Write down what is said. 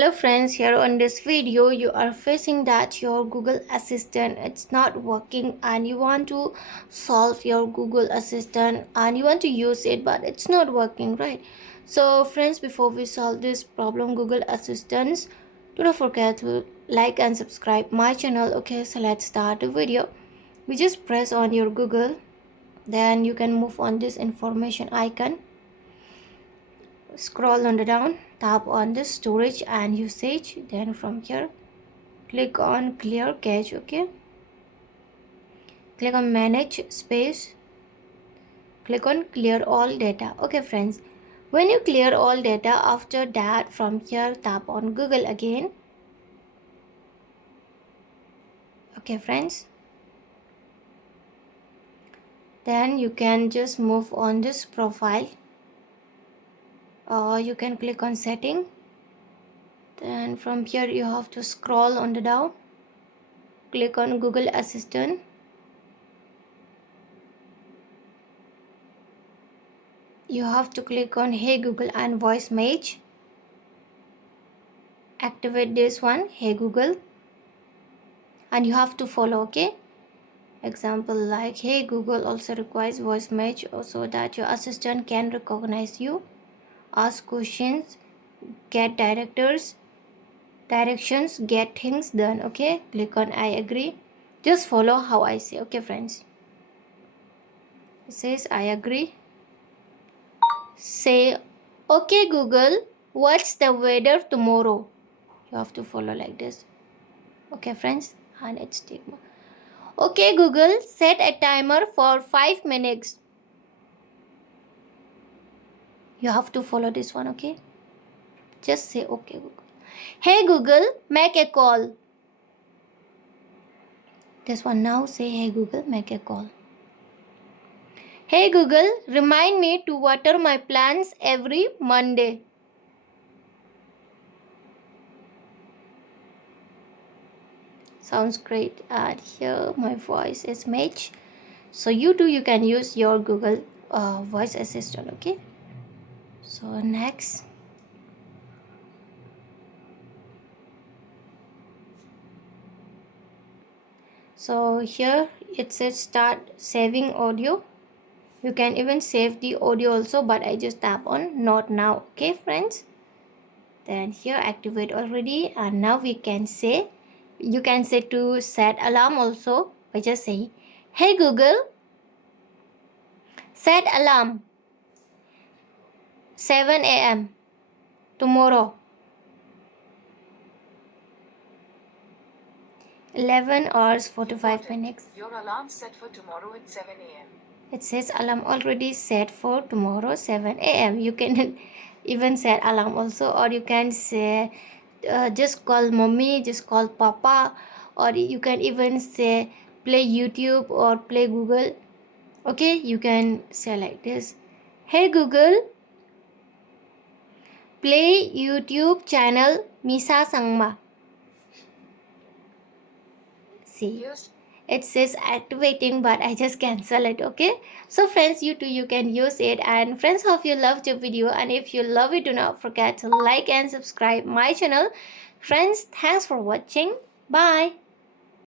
Hello friends, here on this video you are facing that your Google Assistant it's not working and you want to solve your Google Assistant and you want to use it but it's not working, right? So friends, before we solve this problem Google Assistants, do not forget to like and subscribe my channel. Okay, so let's start the video. We just press on your Google, then you can move on this information icon, scroll on the down, tap on the storage and usage, then from here click on clear cache. Okay, click on manage space, click on clear all data. Okay friends, when you clear all data, after that from here tap on Google again. Okay friends, then you can just move on this profile, or you can click on setting. Then from here you have to scroll on the down, click on Google Assistant. You have to click on Hey Google and voice match. Activate this one, Hey Google, and you have to follow. Okay, example like Hey Google also requires voice match so that your assistant can recognize you, ask questions, get directions, get things done. Okay, click on I agree. Just follow how I say. Okay friends, it says I agree. Say okay Google, what's the weather tomorrow? You have to follow like this. Okay friends, and it's take more. Okay Google, set a timer for 5 minutes. You have to follow this one. Okay, just say okay Google. Hey Google, make a call. This one, now say hey Google, make a call. Hey Google, remind me to water my plants every Monday. Sounds great. And here my voice is matched, so you can use your Google voice assistant. Okay, so next, so here it says start saving audio. You can even save the audio also, but I just tap on not now. Okay friends, then here activate already, and now we can say, you can say to set alarm also by just saying hey Google, set alarm 7 a.m. tomorrow 11 hours 45 minutes. Your alarm set for tomorrow at 7 a.m. It says alarm already set for tomorrow 7 a.m. You can even set alarm also, or you can say just call mommy, just call papa, or you can even say play YouTube or play Google. Okay, you can say like this, hey Google, play YouTube channel Misa Sangma. See, it says activating, but I just cancel it. Okay, so friends, you too, you can use it. And friends, hope you loved the video, and if you love it, do not forget to like and subscribe my channel. Friends, thanks for watching. Bye.